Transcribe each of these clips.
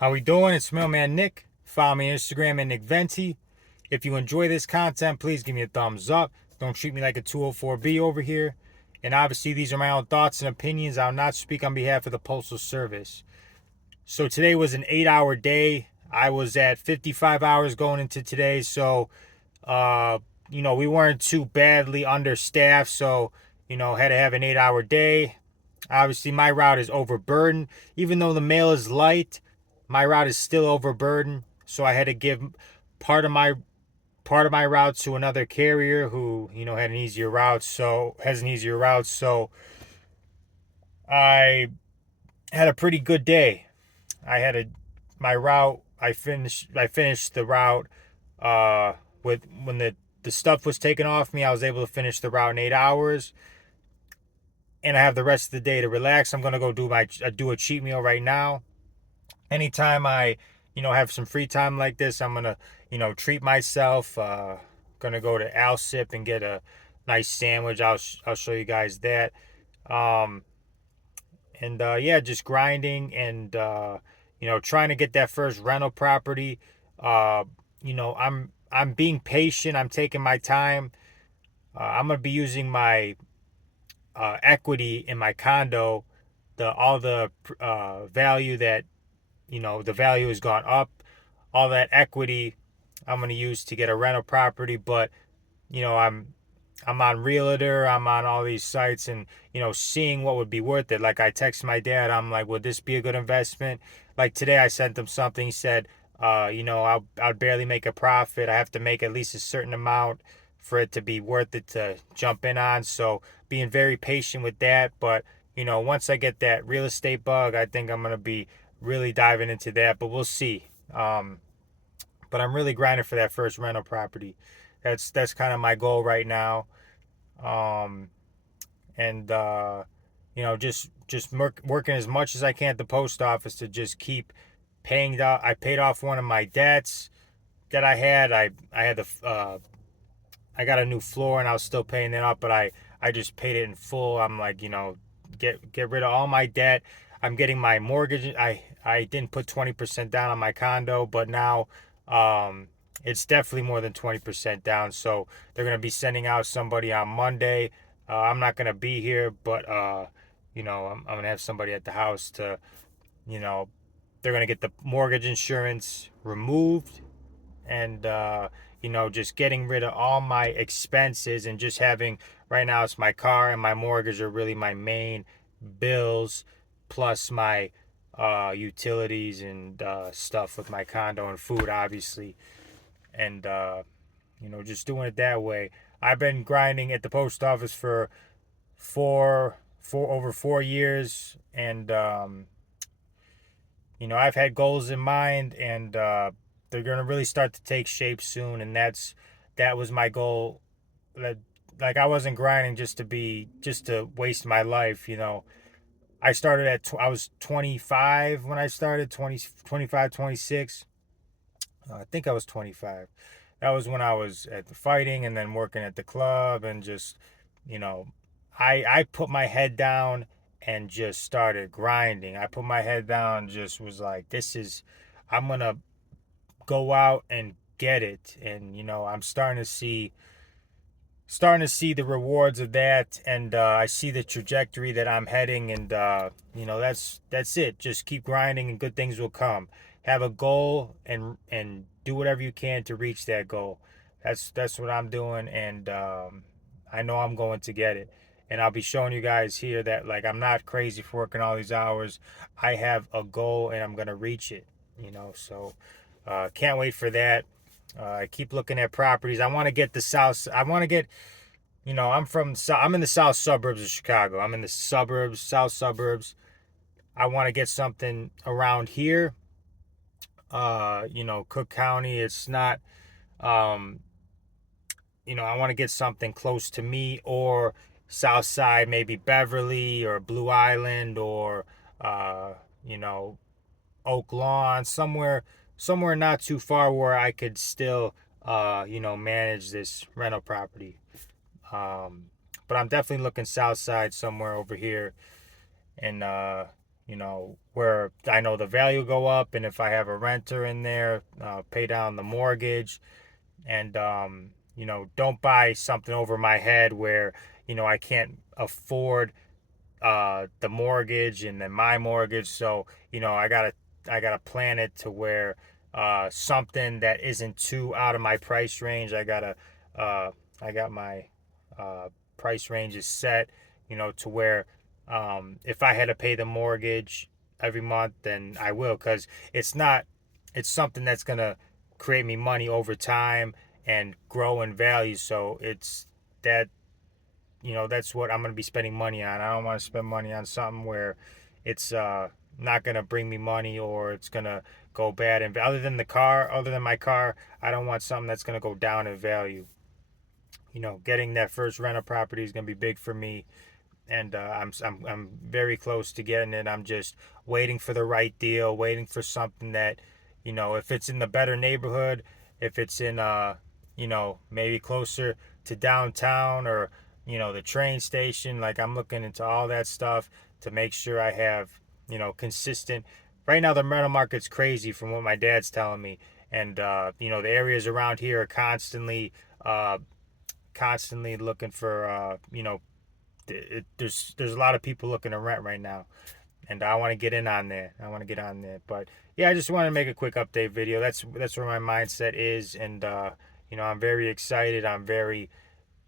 How we doing? It's Mailman Nick. Follow me on Instagram at Nick Venti. If you enjoy this content, please give me a thumbs up. Don't treat me like a 204B over here. And obviously, these are my own thoughts and opinions. I'll not speak on behalf of the Postal Service. So today was an 8-hour day. I was at 55 hours going into today. So, uh, we weren't too badly understaffed. So, had to have an 8-hour day. Obviously, my route is overburdened. Even though the mail is light, my route is still overburdened. So I had to give part of my route to another carrier who had an easier route. So has an easier route. So I had a pretty good day. I had a my route. I finished the route. With when the stuff was taken off me, I was able to finish the route in 8 hours. And I have the rest of the day to relax. I'm gonna go do a cheat meal right now. Anytime I have some free time like this, I'm gonna treat myself. Gonna go to Alsip and get a nice sandwich. I'll show you guys that. Um, and Yeah, just grinding and trying to get that first rental property. Uh, I'm being patient. I'm taking my time. I'm gonna be using my equity in my condo, the all the value that the value has gone up. All that equity I'm going to use to get a rental property. But you know I'm on Realtor, I'm on all these sites, and seeing what would be worth it. Like I text my dad, I'm like, would this be a good investment? Like today I sent him something. He said, I'll barely make a profit. I have to make at least a certain amount for it to be worth it to jump in on. So being very patient with that. But once I get that real estate bug, I think I'm gonna be really diving into that. But we'll see. But I'm really grinding for that first rental property. That's kind of my goal right now. Um, and just working as much as I can at the post office to just keep paying down. I paid off one of my debts that I had. I had I got a new floor and I was still paying it off, but I just paid it in full. I'm like, get rid of all my debt. I'm getting my mortgage. I didn't put 20% down on my condo, but now um it's definitely more than 20% down. So they're gonna be sending out somebody on Monday. I'm not gonna be here, but I'm gonna have somebody at the house to you know they're gonna get the mortgage insurance removed and just getting rid of all my expenses and just having right now it's my car and my mortgage are really my main bills plus my utilities and stuff with my condo and food obviously and just doing it that way. I've been grinding at the post office for over 4 years and I've had goals in mind, and they're gonna really start to take shape soon. And that was my goal. That like I wasn't grinding just to waste my life. I started I was 25 when I started 25, 26. I think I was 25. That was when I was at the fighting and then working at the club and just you know I put my head down and just started grinding. I put my head down and just was like, this is I'm gonna go out and get it. And I'm starting to see the rewards of that, and I see the trajectory that I'm heading, and that's it. Just keep grinding, and good things will come. Have a goal, and do whatever you can to reach that goal. That's what I'm doing, and I know I'm going to get it. And I'll be showing you guys here that like I'm not crazy for working all these hours. I have a goal, and I'm gonna reach it. So can't wait for that. I keep looking at properties. I want to get the south. I want to get. I'm in the south suburbs of Chicago. I'm in the suburbs, south suburbs. I want to get something around here. Cook County. It's not. Um, I want to get something close to me or South Side, maybe Beverly or Blue Island or uh, you know, Oak Lawn, somewhere not too far where I could still manage this rental property. Um, but I'm definitely looking south side somewhere over here. And where I know the value go up, and if I have a renter in there, pay down the mortgage, and don't buy something over my head where I can't afford the mortgage and then my mortgage. So I gotta plan it to where something that isn't too out of my price range. Uh, I got my uh, price ranges set, to where if I had to pay the mortgage every month, then I will, because it's something that's gonna create me money over time and grow in value. So that that's what I'm going to be spending money on. I don't want to spend money on something where it's not going to bring me money, or it's going to go bad. And other than my car, I don't want something that's going to go down in value. Getting that first rental property is going to be big for me, and I'm very close to getting it. I'm just waiting for the right deal, waiting for something that, if it's in the better neighborhood, if it's in maybe closer to downtown, or the train station. Like, I'm looking into all that stuff to make sure I have consistent. Right now the rental market's crazy from what my dad's telling me, and the areas around here are uh, constantly looking for there's a lot of people looking to rent right now, and I want to get in on there. I want to get on there, but yeah, I just want to make a quick update video. That's where my mindset is, and I'm very excited. I'm very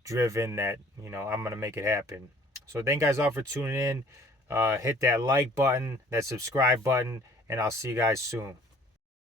driven that I'm gonna make it happen. So thank you guys all for tuning in. Hit that like button, that subscribe button, and I'll see you guys soon.